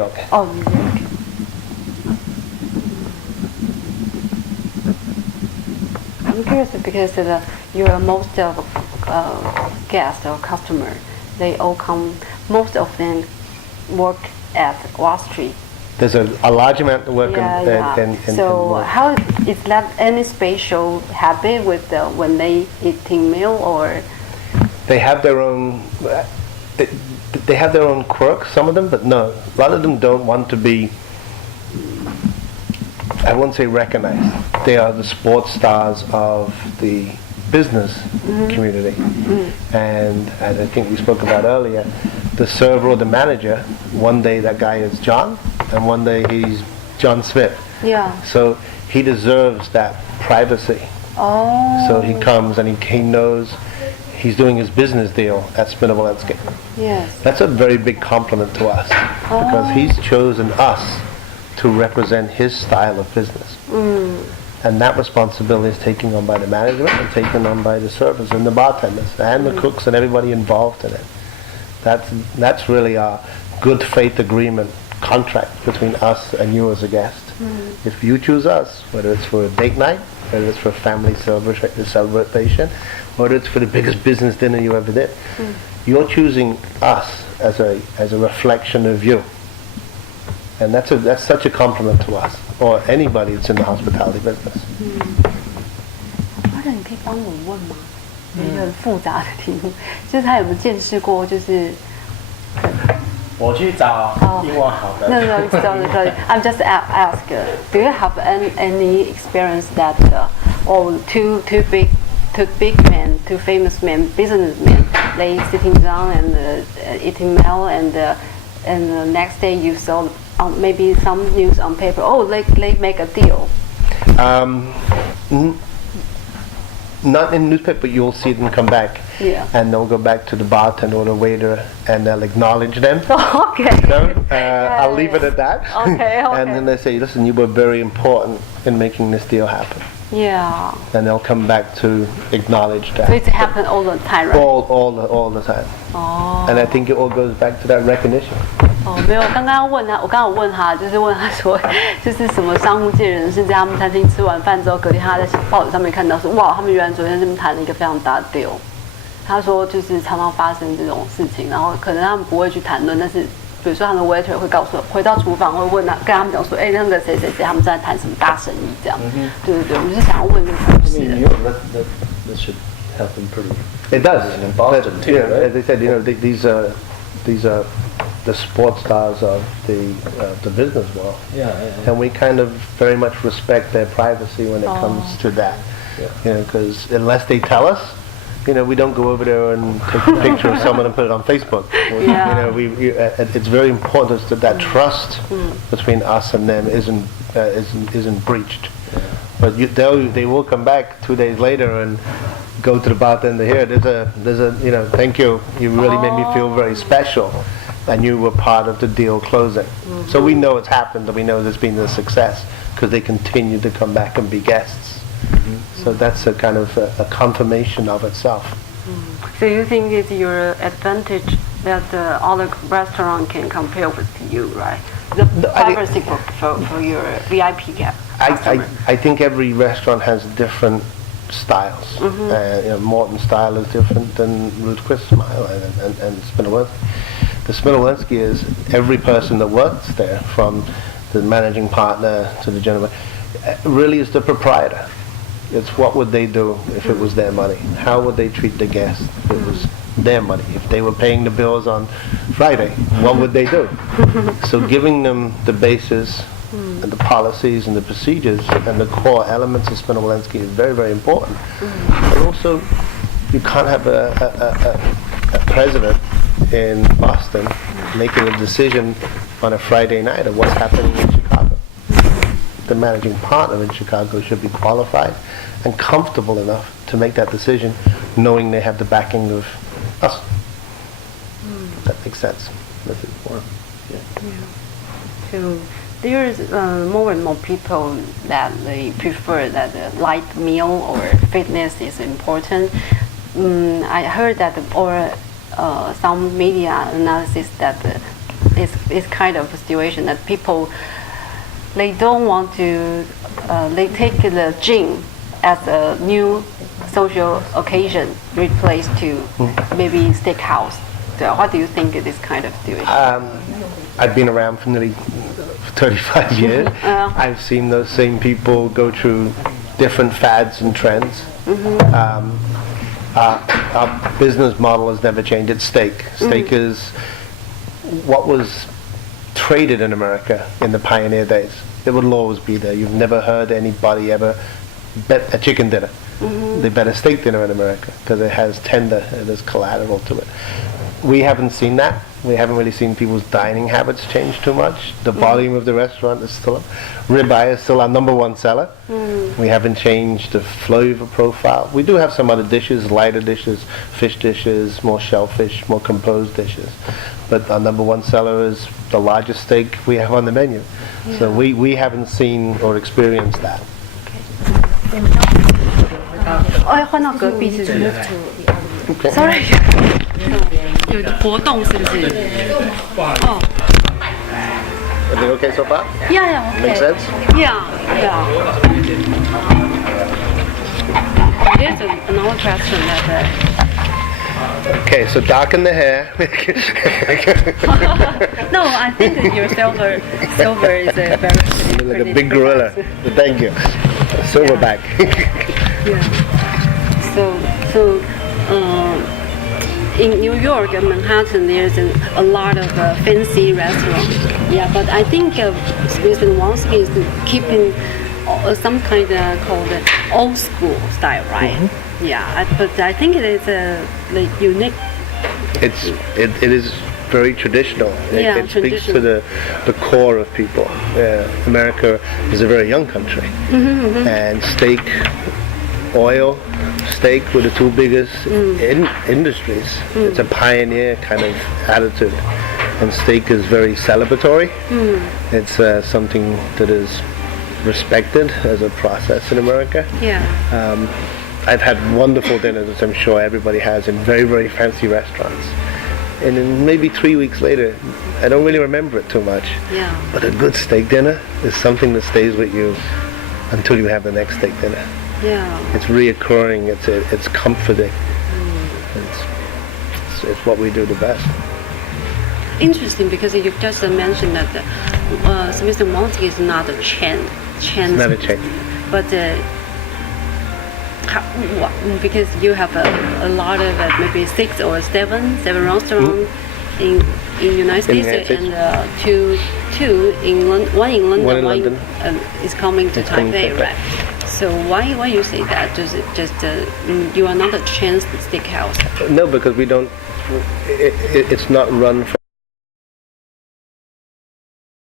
York. Oh, New York. I'm curious because your most of guests or customer, they all come. Most of them work at Wall Street. There's a large amount of work in so how is that any special habit with when they eating meal or? They have their own. They have their own quirks, some of them, but no, a lot of them don't want to be, I won't say recognized. They are the sports stars of the business community. And as I think we spoke about earlier, the server or the manager, one day that guy is John, and one day he's John Smith. Yeah. So he deserves that privacy. Oh. So he comes and he knows he's doing his business deal at Spinnow-Wollensky. Yes. That's a very big compliment to us because he's chosen us to represent his style of business. And that responsibility is taken on by the management and taken on by the servers and the bartenders and the cooks and everybody involved in it. That's really our good faith agreement contract between us and you as a guest. If you choose us, whether it's for a date night, whether it's for a family celebration, whether it's for the biggest business dinner you ever did, you're choosing us as a reflection of you. And that's such a compliment to us, or anybody that's in the hospitality business. 或者你可以帮我问吗？有一个很复杂的题目，就是他有没有见识过，就是我去找英文好的。No, sorry. I'm just ask. Do you have any experience that two big men, two famous men, businessmen, they sitting down and eating meal, and the next day you saw maybe some news on paper. Oh, they make a deal. Not in newspaper, you'll see them come back, and they'll go back to the bartender or the waiter, and they'll acknowledge them. Okay. I'll leave it at that. Okay. And then they say, "Listen, you were very important in making this deal happen." Yeah. And they'll come back to acknowledge that. So it happens all the time, right? All the time. Oh. And I think it all goes back to that recognition. 没有，我刚刚有问他，就是问他说，就是什么商务界人士在他们餐厅吃完饭之后，隔天他在报纸上面看到说，哇，他们原来昨天这边谈了一个非常大的 deal。他说就是常常发生这种事情，然后可能他们不会去谈论，但是比如说他们的 waiter 会告诉我，回到厨房会问他，跟他们讲说，哎，那个谁谁谁他们正在谈什么大生意这样。对，我们是想要问这个故事的。That should help them pretty. It does. In Boston too, right? As I said, these are the sports stars of the business world. Yeah. And we kind of very much respect their privacy when it comes to that. Yeah. Because unless they tell us, we don't go over there and take a picture of someone and put it on Facebook. It's very important that trust between us and them isn't breached. Yeah. But they will come back 2 days later and go to the bartender here. There's a thank you. You really made me feel very special, and you were part of the deal closing. So we know it's happened, and we know there's been a success because they continue to come back and be guests. So that's a kind of a confirmation of itself. So you think it's your advantage that other restaurant can compare with you, right? The privacy for your VIP guest. I think every restaurant has different styles. Morton's style is different than Ruth Chris' style and Spinnow-Wollensky. The Spinnow-Wollensky is every person that works there, from the managing partner to the general, really is the proprietor. It's what would they do if it was their money? How would they treat the guests if it was their money? If they were paying the bills on Friday, what would they do? So giving them the basis and the policies and the procedures and the core elements of Spinnow-Wollensky is very, very important. And also, you can't have a president in Boston making a decision on a Friday night of what's happening in Chicago. The managing partner in Chicago should be qualified and comfortable enough to make that decision, knowing they have the backing of us. That makes sense. That's important. So there's more and more people that they prefer that light meal or fitness is important. I heard that, or some media analysis that is kind of a situation that people they don't want to they take the gym as a new social occasion replaced to maybe steakhouse. So what do you think of this kind of situation? I've been around for nearly 35 years. I've seen those same people go through different fads and trends. Our business model has never changed. It's steak. Steak is what was traded in America in the pioneer days. It would always be there. You've never heard anybody ever bet a chicken dinner. They bet a steak dinner in America because it has tender and there's collateral to it. We haven't seen that. We haven't really seen people's dining habits change too much. The volume of the restaurant is still up. Ribeye is still our number one seller. We haven't changed the flavor profile. We do have some other dishes, lighter dishes, fish dishes, more shellfish, more composed dishes. But our number one seller is the largest steak we have on the menu. So we haven't seen or experienced that. 哎，换到隔壁是不是 ？Sorry， 有活动是不是？哦。Everything okay so far? Yeah, yeah, okay. Makes sense? Yeah, yeah. There's another question that. Okay, so darken the hair. No, I think that your silver is a very Like a big gorilla. Thank you. Silverback. Yeah. So, in New York and Manhattan, there's a lot of fancy restaurants. Yeah, but I think Smith & Wollensky is keeping some kind of called old school style, right? Yeah, but I think it is like unique. It is very traditional. It speaks to the core of people. America is a very young country, and steak, oil, steak were the two biggest industries. It's a pioneer kind of attitude, and steak is very celebratory. It's something that is respected as a process in America. Yeah. I've had wonderful dinners, as I'm sure everybody has, in very, very fancy restaurants. And then maybe 3 weeks later, I don't really remember it too much. Yeah. But a good steak dinner is something that stays with you until you have the next steak dinner. Yeah. It's reoccurring. It's comforting. It's what we do the best. Interesting, because you just mentioned that Smith & Wollensky is not a chain. It's not a chain. But because you have a lot of maybe 6 or 7 restaurants in United States, and two in London, one in London, One in London. Is coming to Taipei, right? So why you say that? Does it just you are not a chain steakhouse? No, because we don't. It's not run for